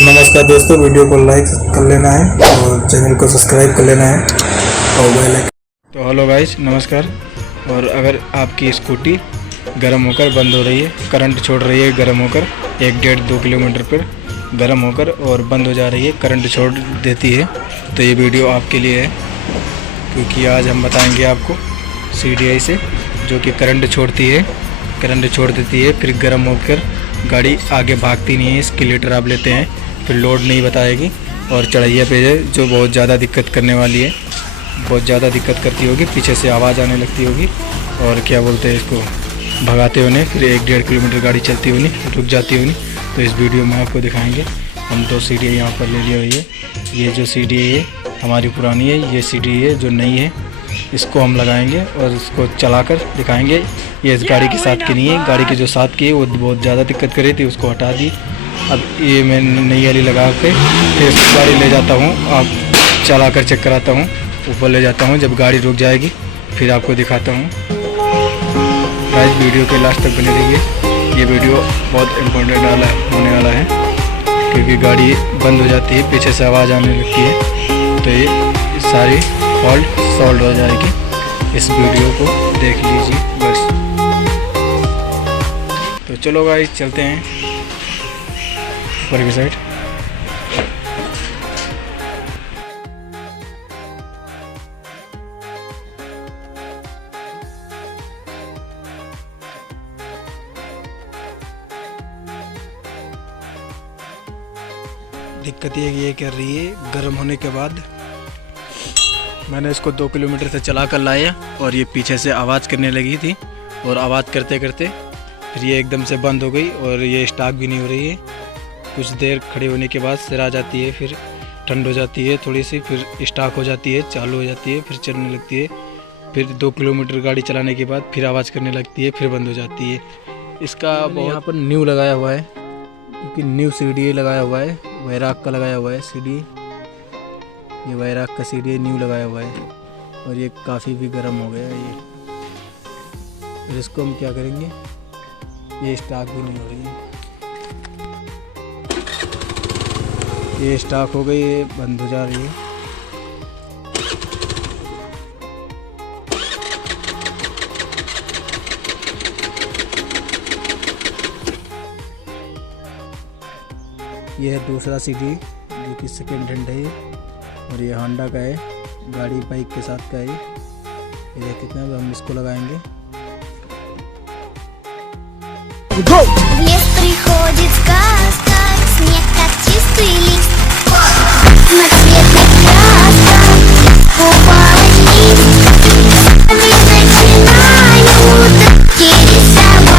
तो नमस्कार दोस्तों, वीडियो को लाइक कर लेना है और चैनल को सब्सक्राइब कर लेना है और बेल आइकन। तो हेलो गाइस, नमस्कार। और अगर आपकी स्कूटी गर्म होकर बंद हो रही है, करंट छोड़ रही है गर्म होकर 1-1.5-2 किलोमीटर पर गर्म होकर और बंद हो जा रही है, करंट छोड़ देती है, तो ये वीडियो आपके लिए है। क्योंकि आज हम बताएंगे आपको CDI से, जो कि करंट छोड़ती है, करंट छोड़ देती है, फिर गर्म होकर गाड़ी आगे भागती नहीं है। इसकी लीटर आप लेते हैं, फिर लोड नहीं बताएगी और चढ़ाइया पे है जो बहुत ज़्यादा दिक्कत करने वाली है, बहुत ज़्यादा दिक्कत करती होगी, पीछे से आवाज़ आने लगती होगी और क्या बोलते हैं इसको, भगाते होने, फिर 1-1.5 किलोमीटर गाड़ी चलती होनी, रुक जाती होनी। तो इस वीडियो में आपको दिखाएंगे। हम तो CDI यहाँ पर ले ली हुई है। ये जो CDI है हमारी पुरानी है, ये CDI है जो नई है, इसको हम लगाएंगे और इसको चलाकर दिखाएंगे। ये इस गाड़ी के साथ की नहीं है, गाड़ी की जो साथ की है वो बहुत ज़्यादा दिक्कत कर रही थी, उसको हटा दी। अब ये मैं नई वाली लगा के फिर गाड़ी ले जाता हूँ, अब चला कर चेक कराता हूँ, ऊपर ले जाता हूँ। जब गाड़ी रुक जाएगी फिर आपको दिखाता हूँ। गाइस, वीडियो के लास्ट तक बने रहिए, ये वीडियो बहुत इम्पोर्टेंट होने वाला है, क्योंकि गाड़ी बंद हो जाती है, पीछे से आवाज़ आने लगती है, तो ये सारी फॉल्ट सॉल्व हो जाएगी। इस वीडियो को देख लीजिए बस। तो चलो गाइस, चलते हैं ऊपर की साइड। दिक्कत ये कर रही है, गर्म होने के बाद मैंने इसको 2 किलोमीटर से चला कर लाया और ये पीछे से आवाज़ करने लगी थी, और आवाज़ करते करते फिर ये एकदम से बंद हो गई और ये स्टार्ट भी नहीं हो रही है। कुछ देर खड़े होने के बाद सिर आ जाती है, फिर ठंड हो जाती है थोड़ी सी, फिर स्टार्ट हो जाती है, चालू हो जाती है, फिर चलने लगती है। फिर 2 किलोमीटर गाड़ी चलाने के बाद फिर आवाज़ करने लगती है, फिर बंद हो जाती है। इसका यहाँ पर न्यू लगाया हुआ है, क्योंकि न्यू CDI लगाया हुआ है, वैराग का लगाया हुआ है CDI। ये वैराग का CDI न्यू लगाया हुआ है और ये काफ़ी भी गर्म हो गया है ये। फिर इसको हम क्या करेंगे, ये स्टार्ट भी नहीं हो रही है, ये स्टार्ट हो गई, ये बंद हो जा रही है। ये है दूसरा CDI जो कि सेकेंड हैंड है ये, और ये होंडा का है, गाड़ी बाइक के साथ का है ये देख कितना। हम इसको लगाएंगे। В лес приходит сказка, снег как чистый лист, самоцветных красках купалась лист, они начинают рисовать.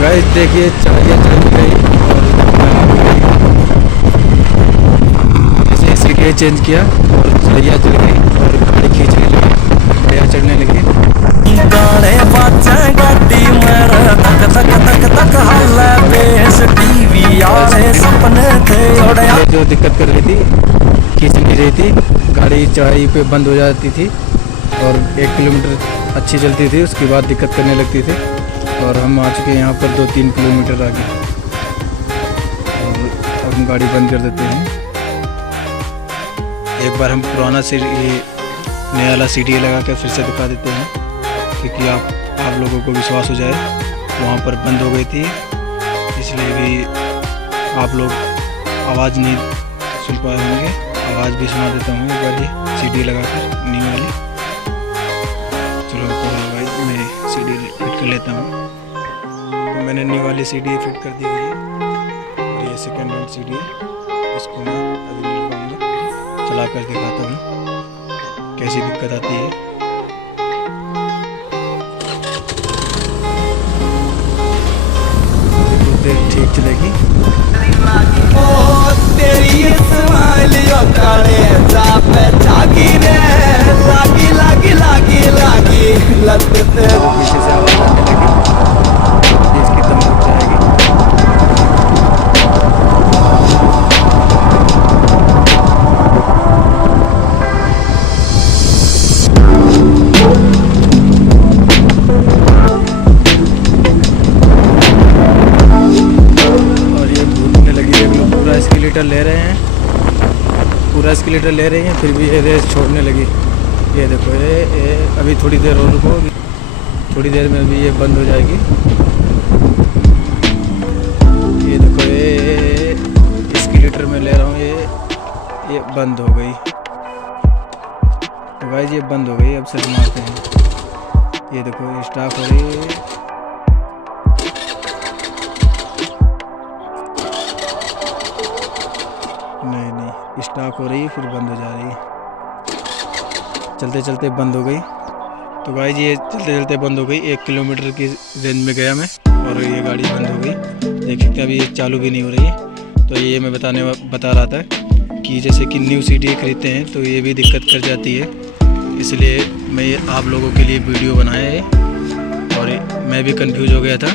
गाइस देखिए, चढ़ाइया चल गई और जैसे CDI चेंज किया और चढ़ाइया चल गई और गाड़ी खींचने लगी, चढ़ाइया चढ़ने लगी। गाने बाजे गाड़ी मेरे तक तक तक तक हल्ला बेस टीवी आए सपने थे। जो दिक्कत कर रही थी, खींच नहीं रही थी, गाड़ी चढ़ाई पे बंद हो जाती थी और 1 किलोमीटर अच्छी चलती थी, उसके बाद दिक्कत करने लगती थी। और हम आ चुके हैं यहाँ पर 2-3 किलोमीटर आगे, और अब हम गाड़ी बंद कर देते हैं। एक बार हम पुराना नया वाला CDI लगा कर फिर से दिखा देते हैं, क्योंकि आप लोगों को विश्वास हो जाए। वहाँ पर बंद हो गई थी, इसलिए भी आप लोग आवाज़ नहीं सुन पाए होंगे। आवाज़ भी सुना देता हूँ एक बार, ये CDI लगा कर न्यू वाली। चलो भाई, मैं CDI फिट कर लेता हूँ। तो मैंने न्यू वाली CDI फिट कर दी हुई है और ये सेकेंड हैंड CDI, इसको मैं अभी नहीं लगाऊंगा, चला कर दिखाता हूँ कैसी दिक्कत आती है। कुछ देर ठीक चलेगी। तेरी स्माइल यो काले जापे जागी रे, लागी लागी लागी लागी लत ते पीछे से आवाज आने लगी। स्कूटर ले रहे हैं, पूरा स्कूटर ले रही हैं, फिर भी ये रेस छोड़ने लगी। ये देखो ये अभी थोड़ी देर और रुको, थोड़ी देर में भी ये बंद हो जाएगी। ये देखो ये स्कूटर में ले रहा हूँ, ये बंद हो गई। तो गाइस ये बंद हो गई। अब से मारते हैं। ये देखो ये स्टार्ट हो रही है। नहीं स्टार्ट हो रही है, फिर बंद हो जा रही है। चलते चलते बंद हो गई। तो गाइस ये चलते चलते बंद हो गई। 1 किलोमीटर की रेंज में गया मैं और ये गाड़ी बंद हो गई। देख सकते अभी ये चालू भी नहीं हो रही है। तो ये मैं बता रहा था कि जैसे कि न्यू सीडी खरीदते हैं तो ये भी दिक्कत कर जाती है, इसलिए मैं आप लोगों के लिए वीडियो बनाया है। और मैं भी कंफ्यूज हो गया था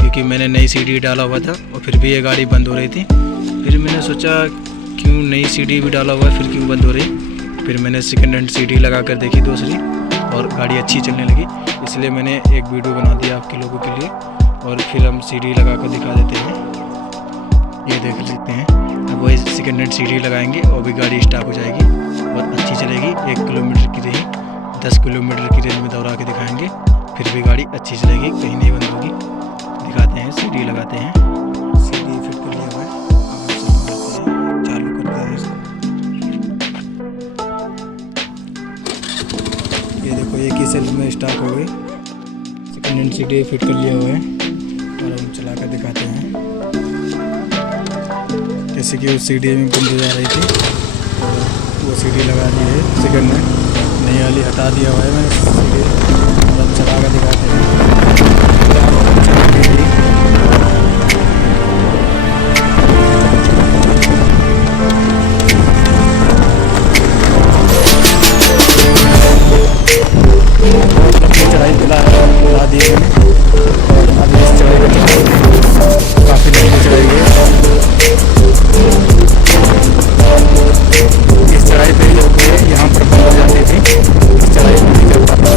क्योंकि मैंने नई सीडी डाला हुआ था और फिर भी ये गाड़ी बंद हो रही थी। फिर मैंने सोचा क्यों नई सीडी भी डाला हुआ है, फिर क्यों बंद हो रही। फिर मैंने सेकेंड हैंड सीडी लगा कर देखी दूसरी और गाड़ी अच्छी चलने लगी, इसलिए मैंने एक वीडियो बना दिया आपके लोगों के लिए। और फिर हम सीडी लगा कर दिखा देते हैं। ये देख लेते हैं। अब वही सेकेंड हैंड सीडी लगाएंगे और भी गाड़ी स्टार्ट हो जाएगी और अच्छी चलेगी। 1 किलोमीटर की रही, 10 किलोमीटर की रेंज में दौड़ा के दिखाएंगे, फिर भी गाड़ी अच्छी चलेगी, कहीं नहीं बंद होगी। दिखाते हैं, सीडी लगाते हैं। सीडी फिट कर लिया हुआ है, चालू करते हैं इसको। ये देखो एक ही सेल्फ में स्टार्ट हो गई। सेकेंड हैंड सीडी फिट कर लिया हुआ है और हम चला कर दिखाते हैं। जैसे कि उस सीडी में बंद हो जा रही थी, वो सीडी लगा दी है सेकेंड में, नई वाली हटा दिया हुआ है मैंने सीडी। और अब चला कर दिखाते हैं। चढ़ाई दिला दी है मैंने और अभी इस चढ़ाई का काफ़ी लंबी चढ़ाई है। इस चढ़ाई पे जो है यहाँ पर बंद हो जाती थी, इस चढ़ाई में नहीं कर पाता।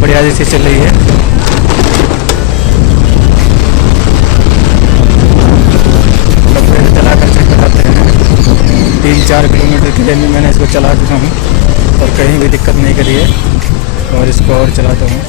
बढ़िया जैसे चल रही है। चला कर चेक कराते हैं। 3-4 किलोमीटर की रेंज में मैंने इसको चला चुका हूँ और कहीं भी दिक्कत नहीं करी है। और इसको और चलाता हूँ।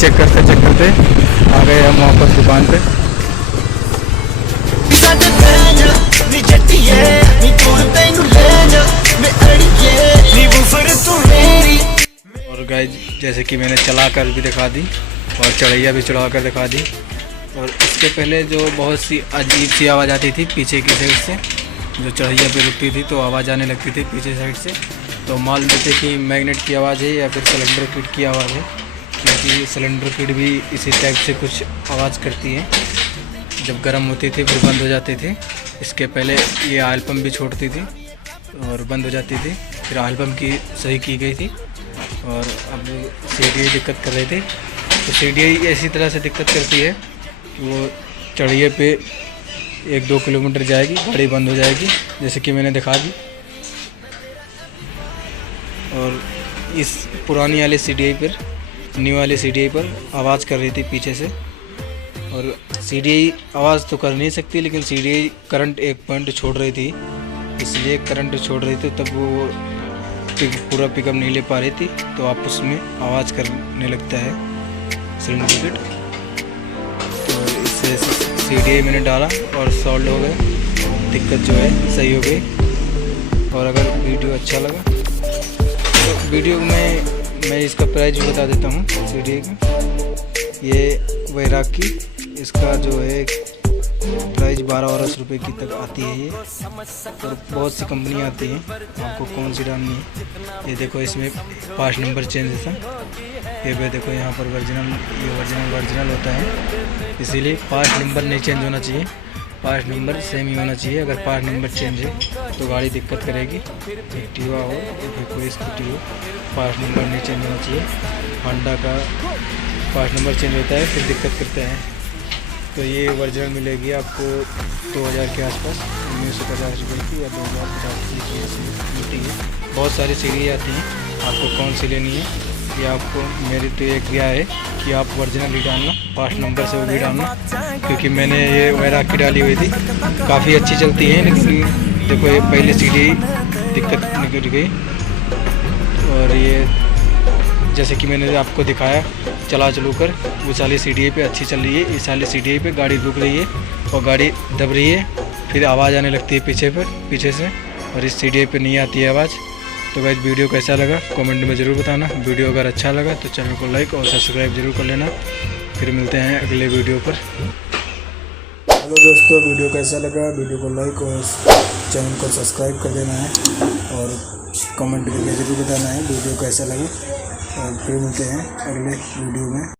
चेक करते आ गए हम वापस दुकान पे। और गाइस जैसे कि मैंने चला कर भी दिखा दी और चढ़ैया भी चढ़ा कर दिखा दी। और इसके पहले जो बहुत सी अजीब सी आवाज़ आती थी पीछे की साइड से, जो चढ़ैया पे रुकती थी तो आवाज़ आने लगती थी पीछे साइड से। तो मान लेते कि मैग्नेट की आवाज़ है या फिर सिलेंडर किट की आवाज़ है, क्योंकि सिलेंडर किट भी इसी टाइप से कुछ आवाज़ करती है। जब गर्म होती थी फिर बंद हो जाती थी। इसके पहले ये ऑयल पंप भी छोड़ती थी और बंद हो जाती थी, फिर ऑयल पंप की सही की गई थी। और अब सीडी दिक्कत कर रही थी। तो सीडी ऐसी तरह से दिक्कत करती है कि वो चढ़िए पे 1-2 किलोमीटर जाएगी, गाड़ी बंद हो जाएगी, जैसे कि मैंने दिखा दी। और इस पुरानी वाली सीडी पर, न्यू वाली सीडी पर आवाज़ कर रही थी पीछे से। और सीडी आवाज़ तो कर नहीं सकती, लेकिन सीडी करंट एक पॉइंट छोड़ रही थी, इसलिए करंट छोड़ रही थी, तब वो पूरा पिकअप नहीं ले पा रही थी। तो आप उसमें आवाज़ करने लगता है सिलेंडर किट। तो इससे सीडी मैंने डाला और सॉल्व हो गए, दिक्कत जो है सही हो गई। और अगर वीडियो अच्छा लगा तो वीडियो में मैं इसका प्राइस भी बता देता हूँ। सीडी का ये वैराग की, इसका जो है प्राइस 1200 रुपये की तक आती है ये। और बहुत सी कंपनियाँ आती हैं, आपको कौन सी डालनी है। ये देखो इसमें 5 नंबर चेंज था, ये भी देखो यहाँ पर ओरिजिनल होता है, इसीलिए 5 नंबर नहीं चेंज होना चाहिए, 5 नंबर सेम ही होना चाहिए। अगर 5 नंबर चेंज है तो गाड़ी दिक्कत करेगी। एक्टिवा हो या फिर कोई स्कूटी हो, 5 नंबर नहीं चेंज होना चाहिए। होंडा का 5 नंबर चेंज होता है फिर दिक्कत करते हैं। तो ये ओरिजिनल मिलेगी आपको 2000 के आसपास, 1950 रुपये की या 2050 की मिलती है। बहुत सारी सीढ़ी आती हैं, आपको कौन सी लेनी है। ये आपको मेरी तो एक क्या है कि आप ओरिजिनल ही डालना, 5 नंबर से वो भी डालना, क्योंकि मैंने ये वैराग की डाली हुई थी, काफ़ी अच्छी चलती है। लेकिन देखो ये पहले सीढ़ी दिक्कत निकल गई, और ये जैसे कि मैंने आपको दिखाया चला चलू कर, उस वाली सीढ़ी पे अच्छी चल रही है, इस वाली सीढ़ी पे गाड़ी रुक रही है और गाड़ी दब रही है, फिर आवाज़ आने लगती है पीछे से, और इस सीढ़ी पे नहीं आती है आवाज़। तो गाइस वीडियो कैसा लगा कमेंट में ज़रूर बताना। वीडियो अगर अच्छा लगा तो चैनल को लाइक और सब्सक्राइब जरूर कर लेना। फिर मिलते हैं अगले वीडियो पर। हेलो दोस्तों, वीडियो कैसा लगा, वीडियो को लाइक और चैनल को सब्सक्राइब कर देना है, और कमेंट करके ज़रूर बताना है वीडियो कैसा लगा। और फिर मिलते हैं अगले वीडियो में।